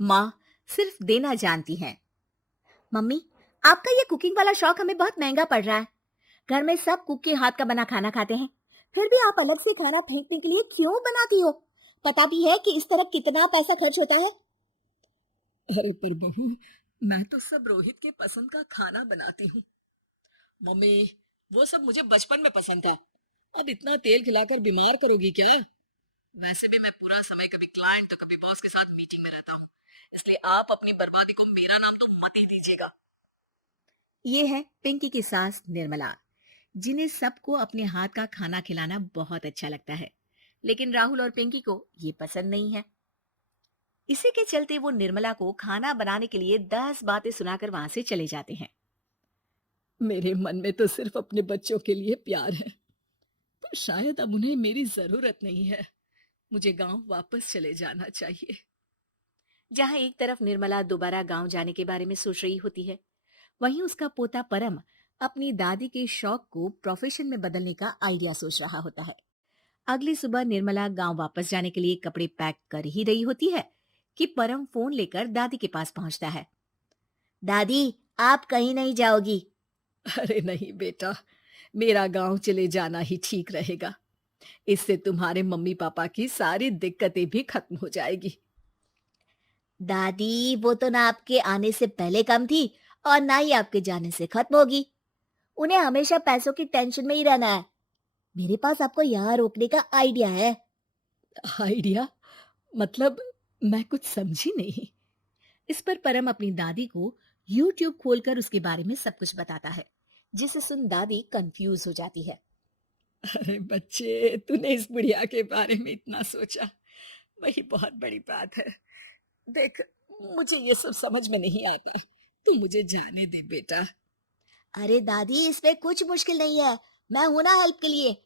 माँ सिर्फ देना जानती हैं। मम्मी, आपका ये कुकिंग वाला शौक हमें बहुत महंगा पड़ रहा है। घर में सब कुक के हाथ का बना खाना खाते हैं, फिर भी आप अलग से खाना फेंकने के लिए क्यों बनाती हो? पता भी है कि इस तरह कितना पैसा खर्च होता है। अरे पर बहू, मैं तो सब रोहित के पसंद का खाना बनाती हूँ। मम्मी, वो सब मुझे बचपन में पसंद था। अब इतना तेल खिलाकर बीमार करोगी क्या? वैसे भी मैं पूरा समय कभी क्लाइंट तो कभी बॉस के साथ मीटिंग में रहता हूँ। इसलिए आप अपनी बर्बादी को मेरा नाम तो मत ही दीजिएगा। ये है पिंकी की सास निर्मला, जिन्हें सबको अपने हाथ का खाना खिलाना बहुत अच्छा लगता है, लेकिन राहुल और पिंकी को ये पसंद नहीं है। इसी के चलते वो निर्मला को खाना बनाने के लिए 10 बातें सुनाकर वहां से चले जाते हैं। मेरे मन में तो सिर्फ अपने बच्चों के लिए प्यार है, पर शायद अब उन्हें मेरी जरूरत नहीं है। मुझे गांव वापस चले जाना चाहिए। जहां एक तरफ निर्मला दोबारा गांव जाने के बारे में सोच रही होती है, वहीं उसका पोता परम अपनी दादी के शौक को प्रोफेशन में बदलने का आइडिया सोच रहा होता है। अगली सुबह निर्मला गांव वापस जाने के लिए कपड़े पैक कर ही रही होती है कि परम फोन लेकर दादी के पास पहुंचता है। दादी, आप कहीं नहीं जाओगी? अरे नहीं बेटा, मेरा गांव चले जाना ही ठीक रहेगा। इससे तुम्हारे मम्मी पापा की सारी दिक्कतें भी खत्म हो जाएगी। दादी, वो तो ना आपके आने से पहले कम थी और ना ही आपके जाने से खत्म होगी। उन्हें हमेशा पैसों की टेंशन में ही रहना है। मेरे पास आपको यहाँ रोकने का आइडिया है। आइडिया? मतलब, मैं कुछ समझी नहीं। इस पर परम अपनी दादी को YouTube खोलकर उसके बारे में सब कुछ बताता है, जिसे सुन दादी कंफ्यूज हो जाती है। अरे बच्चे, तूने इस बुढ़िया के बारे में इतना सोचा, वही बहुत बड़ी बात है। देख, मुझे ये सब समझ में नहीं आता। तू मुझे जाने दे बेटा। अरे दादी, इसमें कुछ मुश्किल नहीं है। मैं हूं ना हेल्प के लिए।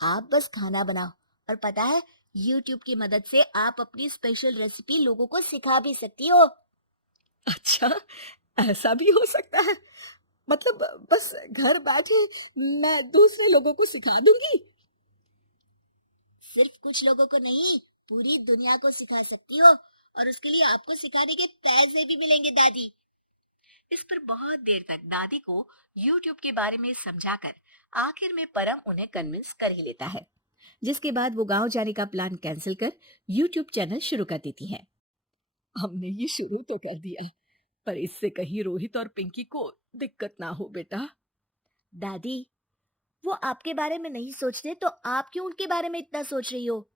आप बस खाना बनाओ, और पता है, YouTube की मदद से आप अपनी स्पेशल रेसिपी लोगों को सिखा भी सकती हो। अच्छा, ऐसा भी हो सकता है? मतलब, बस घर बैठे मैं दूसरे लोगों को सिखा दूंगी? सिर्फ कुछ लोगों को नहीं, पूरी दुनिया को सिखा सकती हो, और उसके लिए आपको सिखाने के पैसे भी मिलेंगे दादी। इस पर बहुत देर तक दादी को YouTube के बारे में समझाकर आखिर में परम उन्हें कन्विंस कर ही लेता है, जिसके बाद वो गांव जाने का प्लान कैंसिल कर YouTube चैनल शुरू कर देती हैं। हमने ये शुरू तो कर दिया, पर इससे कहीं रोहित और पिंकी को दिक्कत ना हो बेटा। दादी, वो आपके बारे में नहीं सोचते तो आप क्यों उनके बारे में इतना सोच रही हो?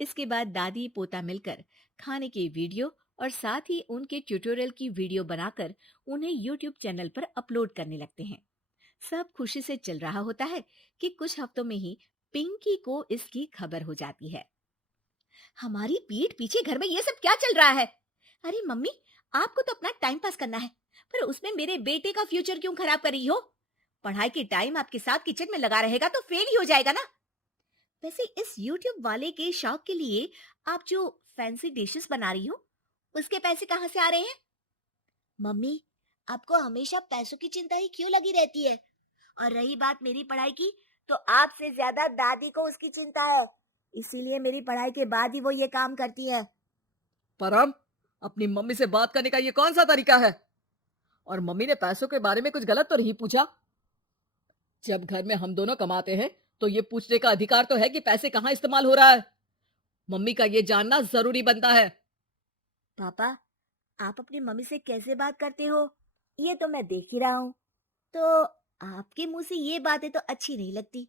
इसके बाद दादी पोता मिलकर खाने की वीडियो और साथ ही उनके ट्यूटोरियल की वीडियो बनाकर उन्हें YouTube चैनल पर अपलोड करने लगते हैं। सब खुशी से चल रहा होता है कि कुछ हफ्तों में ही पिंकी को इसकी खबर हो जाती है। हमारी पीठ पीछे घर में ये सब क्या चल रहा है? अरे मम्मी, आपको तो अपना टाइम पास करना है, पर उसमें मेरे बेटे का फ्यूचर क्यों खराब कर रही हो? पढ़ाई के टाइम आपके साथ किचन में लगा रहेगा तो फेल ही हो जाएगा ना। वैसे इस YouTube वाले के शौक के लिए आप जो फैंसी डिशेस बना रही हो, उसके पैसे कहाँ से आ रहे हैं? मम्मी, आपको हमेशा पैसों की चिंता ही क्यों लगी रहती है? और रही बात मेरी पढ़ाई की, तो आपसे ज्यादा दादी को उसकी चिंता है। इसीलिए मेरी पढ़ाई के बाद ही वो ये काम करती है। परम, अपनी मम्मी से बात करने का ये कौन सा तरीका है? और मम्मी ने पैसों के बारे में कुछ गलत तो नहीं पूछा? जब घर में हम दोनों कमाते हैं, तो ये पूछने का अधिकार तो है कि पैसे कहाँ इस्तेमाल हो रहा है। मम्मी का ये जानना जरूरी बनता है। पापा, आप अपनी मम्मी से कैसे बात करते हो, ये तो मैं देख ही रहा हूँ। तो आपके मुंह से ये बातें तो अच्छी नहीं लगती।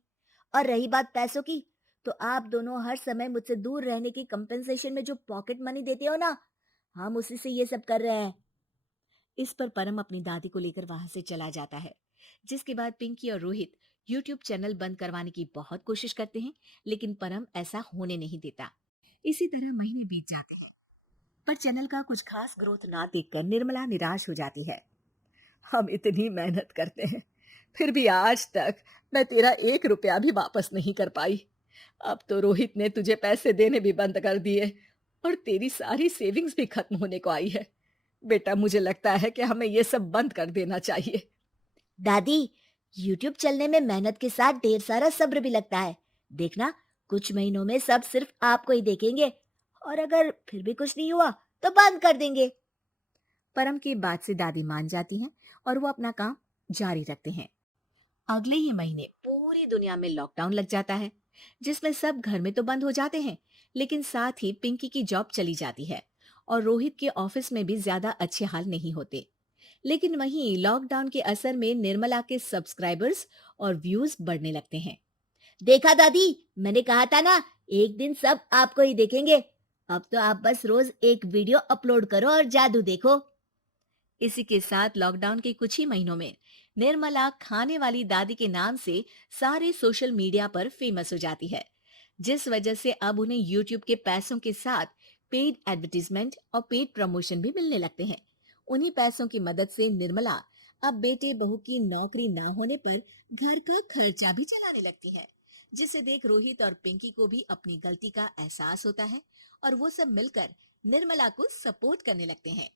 और रही बात पैसों की, तो आप दोनों हर समय मुझसे दूर रहने की कंपेंसेशन में जो पॉकेट मनी देते हो ना, हम उसी से ये सब कर रहे हैं। इस पर परम अपनी दादी को लेकर वहां से चला जाता है, जिसके बाद पिंकी और रोहित YouTube चैनल बंद करवाने की बहुत कोशिश करते हैं, लेकिन परम ऐसा होने नहीं देता। इसी तरह महीने बीत जाते हैं, पर चैनल का कुछ खास ग्रोथ ना देखकर निर्मला निराश हो जाती है। हम इतनी मेहनत करते हैं, फिर भी आज तक मैं तेरा 1 रुपया भी वापस नहीं कर पाई। अब तो रोहित ने तुझे पैसे देने भी बंद कर दिए और तेरी सारी सेविंग्स भी खत्म होने को आई है। बेटा, मुझे लगता है कि हमें ये सब बंद कर देना चाहिए। दादी, YouTube चलने में मेहनत के साथ ढेर सारा सब्र भी लगता है। देखना, कुछ महीनों में सब सिर्फ आपको ही देखेंगे, और अगर फिर भी कुछ नहीं हुआ तो बंद कर देंगे। परम की बात से दादी मान जाती हैं और वो अपना काम जारी रखते हैं। अगले ही महीने पूरी दुनिया में लॉकडाउन लग जाता है, जिसमें सब घर में तो बंद हो जाते हैं, लेकिन साथ ही पिंकी की जॉब चली जाती है और रोहित के ऑफिस में भी ज्यादा अच्छे हाल नहीं होते। लेकिन वहीं लॉकडाउन के असर में निर्मला के सब्सक्राइबर्स और व्यूज बढ़ने लगते हैं। देखा दादी, मैंने कहा था ना, एक दिन सब आपको ही देखेंगे। अब तो आप बस रोज एक वीडियो अपलोड करो और जादू देखो। इसी के साथ लॉकडाउन के कुछ ही महीनों में निर्मला खाने वाली दादी के नाम से सारे सोशल मीडिया पर फेमस हो जाती है, जिस वजह से अब उन्हें यूट्यूब के पैसों के साथ पेड एडवर्टीजमेंट और पेड प्रमोशन भी मिलने लगते हैं। उन्हीं पैसों की मदद से निर्मला अब बेटे बहू की नौकरी ना होने पर घर का खर्चा भी चलाने लगती है, जिसे देख रोहित और पिंकी को भी अपनी गलती का एहसास होता है और वो सब मिलकर निर्मला को सपोर्ट करने लगते हैं।